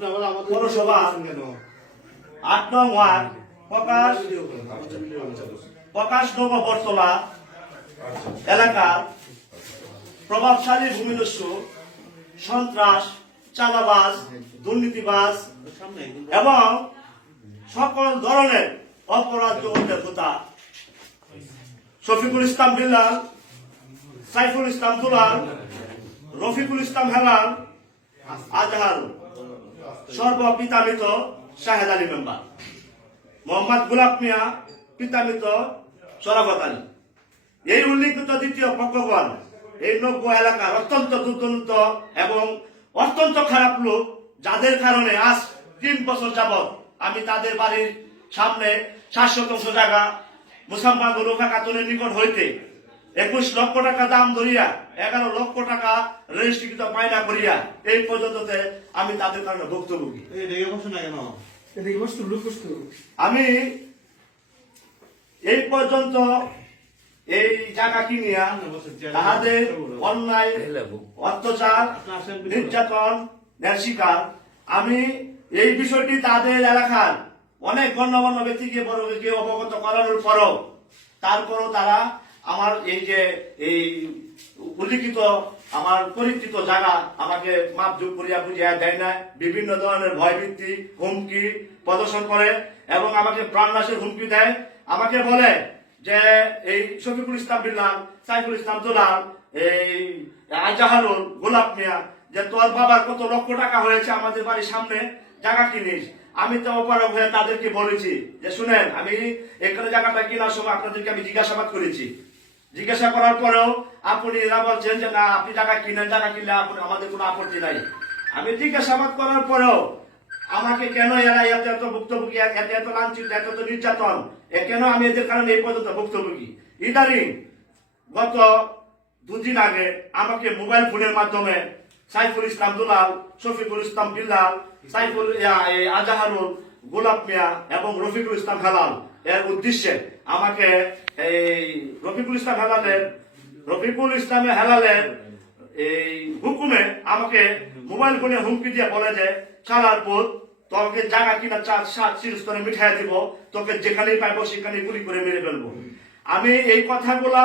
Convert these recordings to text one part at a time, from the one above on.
পৌরসভা ৮ নং ওয়ার্ড প্রকাশ নগর বটতলা এলাকার প্রভাবশালী ভূমিদস্যু, সন্ত্রাস, চাঁদাবাজ, দুর্নীতিবাজ এবং সকল ধরনের অপরাধ জগতের হোতা শফিকুল ইসলাম বিল্লাল, সাইফুল ইসলাম দুলাল, রফিকুল ইসলাম হেলাল, আজহার সর্বপিতামিত শাহেদ আলী মেম্বার, মোহাম্মদ গোলাপ মিয়া পিতামিত শরাফত আলী। এই উল্লিখিত দ্বিতীয় পক্ষগণ এই নব্য এলাকার অত্যন্ত দুর্গন্ধ এবং অত্যন্ত খারাপ লোক, যাদের কারণে আজ ৩ বছর যাবৎ আমি তাদের বাড়ির সামনে ৭০০ জায়গা মুসাম্মদ রুফা খাতুনের নিকট হইতে ২১ লক্ষ টাকা দাম ধরিয়া ১১ লক্ষ টাকা রেজিস্ট্রিকৃত পায়না করিয়া এই পর্যন্ততে আমি তাদের কারণে ভুক্তভোগী। আমি এই পর্যন্ত এই জায়গা কিনিয়া তাহাদের অন্যায়, অত্যাচার, নির্যাতন শিকার আমি এই বিষয়টি তাদের এলাকার অনেক গণ্যমান্য ব্যক্তিকে বড় অবগত করানোর পরও তারপরও তারা আমার এই যে এই উল্লিখিত আমার পরিচিত জায়গা আমাকে মাপজোক করিয়া বুঝিয়া দেয় না, বিভিন্ন ধরনের ভয়ভীতি হুমকি প্রদর্শন করে এবং আমাকে প্রাণনাশের হুমকি দেয়। আমাকে বলে যে এই শফিকুল ইসলাম বিল্লাল, সাইফুল ইসলাম দুলাল, এই আজহারুল, গোলাপ মিয়া, যে তোর বাবার কত লক্ষ টাকা হয়েছে আমাদের বাড়ির সামনে জায়গা কিনিস। আমি তো অপারগ হয়ে তাদেরকে বলেছি যে শুনেন, আমি এখানে জায়গাটা কেনার সময় আপনাদেরকে আমি জিজ্ঞাসাবাদ করেছি। জিজ্ঞাসা করার পরেও আপনি এরা বলছেন যে না, আপনি জায়গা কিনেন, জায়গা কিনলে আমাদের কোনো আপত্তি নাই। আমি জিজ্ঞাসাবাদ করার পরেও আমাকে কেন এরা এত এত ভুক্তভোগী, এত এত লাঞ্ছিত, এত এত নির্যাতন, কেন আমি এদের কারণে এই পর্যন্ত ভুক্তভোগী। ইদারিং গত 2 দিন আগে আমাকে মোবাইল ফোনের মাধ্যমে সাইফুল ইসলাম দুলাল, শফিকুল ইসলাম বিল্লাল, সাইফুল আজহারুল, গোলাপ মিয়া এবং রফিকুল ইসলাম হেলাল এর উদ্দেশ্যে আমাকে এই রফিকুল ইসলাম হেলালের এই হুকুমে আমাকে মোবাইল ফোনে হুমকি দিয়ে বলে যে ছাড়ার পর তোকে জায়গা কিনা চিরস্তরে মিঠাই দিব, তোকে যেখানেই পাইবো সেখানেই গুলি করে মেরে ফেলবো। আমি এই কথাগুলা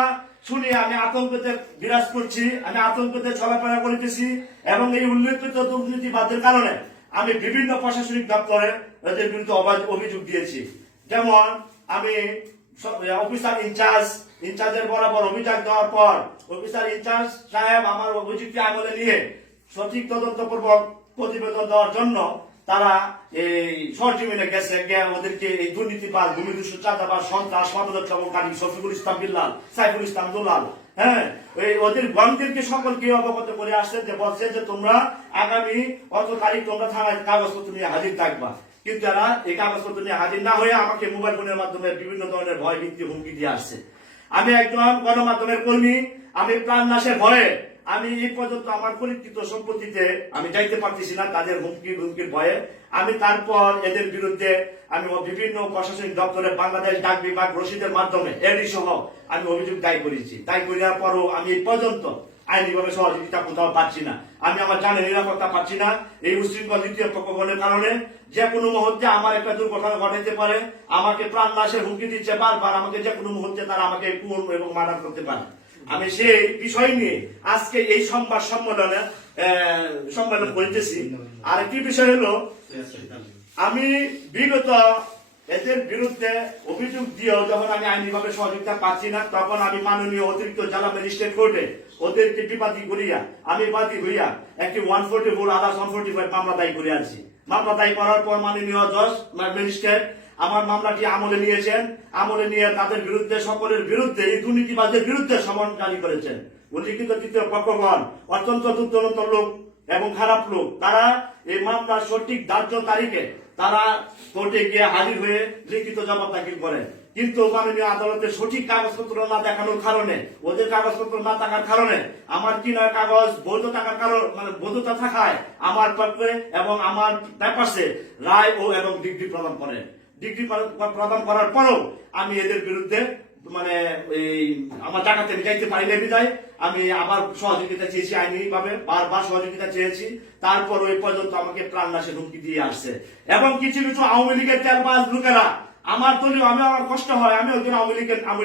শুনি আমি আতঙ্কতে বিরাজ করছি, আমি আতঙ্কতে চলাফেরা করিতেছি এবং এই উল্লেখিত দুর্নীতিবাদের কারণে আমি বিভিন্ন প্রশাসনিক দপ্তরে এদের বিরুদ্ধে অভিযোগ দিয়েছি। যেমন আমি অফিসার ইনচার্জের বরাবর অভিযোগ দেওয়ার পর অফিসার ইনচার্জ সাহেব আমার অভিযোগটি আমলে নিয়ে সঠিক তদন্তপূর্বক প্রতিবেদন দেওয়ার জন্য তারা এই সরজমিনে গেছে, ওদেরকে এই দুর্নীতিবাজ, ভূমিদস্যু, চাঁদাবাজ, সন্ত্রাস, মদতকারী শফিকুল ইসলাম বিল্লাল, সাইফুল ইসলাম দুলাল, ওদের গণদেরকে সকলকে অবগত করে আসছে যে বলছে যে তোমরা আগামী অত তারিখ তোমরা থানায় কাগজপত্র নিয়ে হাজির থাকবা। কিন্তু এরা এই কাগজপত্র নিয়ে হাজির না হয়ে আমাকে মোবাইল ফোনের মাধ্যমে বিভিন্ন ধরনের ভয় ভীতি হুমকি দিয়ে আসছে। আমি একজন গণমাধ্যমের কর্মী, আমি প্রাণনাশের ভয়ে আমি এই পর্যন্ত আমার পরিচিত সম্পত্তিতে আমি যাইতে পারতেছি না, তাদের হুমকির ভয়ে। আমি তারপর এদের বিরুদ্ধে আমি বিভিন্ন প্রশাসনিক দপ্তরে বাংলাদেশ ডাক বিভাগ রশিদের মাধ্যমে এডি সহ আমি অভিযোগ দায় করেছি। তাই করার পরও আমি এই পর্যন্ত আইনিভাবে সহযোগিতা কোথাও পাচ্ছি না। আমি আমার জানের নিরাপত্তা পাচ্ছি না। এই উশৃঙ্খল দ্বিতীয় পক্ষগণের কারণে যে কোনো মুহূর্তে আমার একটা দুর্ঘটনা ঘটাইতে পারে, আমাকে প্রাণনাশের হুমকি দিচ্ছে বারবার, আমাকে যে কোনো মুহূর্তে তারা আমাকে খুন এবং মার্ডার করতে পারে। আমি সেই বিষয় নিয়ে আজকে এই সংবাদ সম্মেলন করিতেছি। আর একটি বিষয় হলো, আমি বিগত এদের বিরুদ্ধে অভিযোগ দিয়েও যখন আমি আইনিভাবে সহযোগিতা পাচ্ছি না, তখন আমি মাননীয় অতিরিক্ত জেলা ম্যাজিস্ট্রেট কোর্টে ওদেরকে বিবাদী করিয়া আমি বাদী হইয়া একটি 144 আদার্স 145 মামলা দায়ী করে আছি। মামলা দায়ী করার পর মাননীয় জজ ম্যাজিস্ট্রেট আমার মামলাটি আমলে নিয়েছেন। আমলে নিয়ে তাদের বিরুদ্ধে, সকলের বিরুদ্ধে, এই দুর্নীতিবাজদের বিরুদ্ধে সমন জারি করেছেন। উল্লিখিত তৃতীয় পক্ষগণ অত্যন্ত দুর্দন্ত লোক এবং খারাপ লোক, তারা এই মামলার সঠিক ধার্য তারিখে তারা কোর্টে গিয়ে হাজির হয়ে লিখিত জবাব দাখিল করেন। কিন্তু মাননীয় আদালতের সঠিক কাগজপত্র না দেখানোর কারণে, ওদের কাগজপত্র না থাকার কারণে, আমার কিনা কাগজ বৈধ থাকার কারণ বৈধতা থাকায় আমার পক্ষে এবং আমার পেপারসে রায় এবং ডিগ্রি প্রদান করেন। ডিগ্রি প্রদান করার পরেও আমি এদের বিরুদ্ধে মানে এই আমার জায়গাতে আমি যাইতে পারি না বিদায় আমি আবার সহযোগিতা চেয়েছি আইনি ভাবে বারবার সহযোগিতা চেয়েছি, তারপর ওই পর্যন্ত আমাকে প্রাণনাশের হুমকি দিয়ে আসছে। এবং কিছু কিছু আওয়ামী লীগের তেলবাজ লোকেরা আমার দলীয়, আমি আমার কষ্ট হয়, আমি একজন আওয়ামী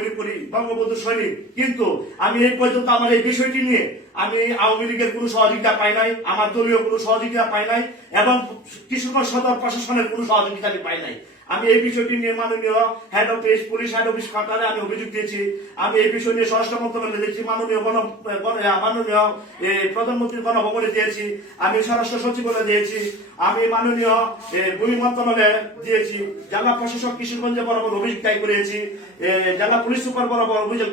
লীগ করি, বঙ্গবন্ধু সৈনিক, কিন্তু আমি এই পর্যন্ত আমার এই বিষয়টি নিয়ে আমি আওয়ামী লীগের কোনো সহযোগিতা পাই নাই, আমার দলীয় কোনো সহযোগিতা পাই নাই, এবং কিশোরগঞ্জ সদর প্রশাসনের কোনো সহযোগিতা আমি পাই নাই। আমি এই বিষয়টি নিয়ে মাননীয় head office, police head office কাটারে আমি অভিযোগ দিয়েছি। আমি এই বিষয় নিয়ে স্বরাষ্ট্র মন্ত্রণালয়ে দিয়েছি, মাননীয় প্রধানমন্ত্রীর গণভবনে দিয়েছি, আমি স্বরাষ্ট্র সচিবালয়ে দিয়েছি, আমি মাননীয় ভূমি মন্ত্রণালয়ে দিয়েছি, জেলা প্রশাসক কিশোরগঞ্জে বরাবর অভিযোগ দায় করেছি, জেলা পুলিশ সুপার বরাবর অভিযোগ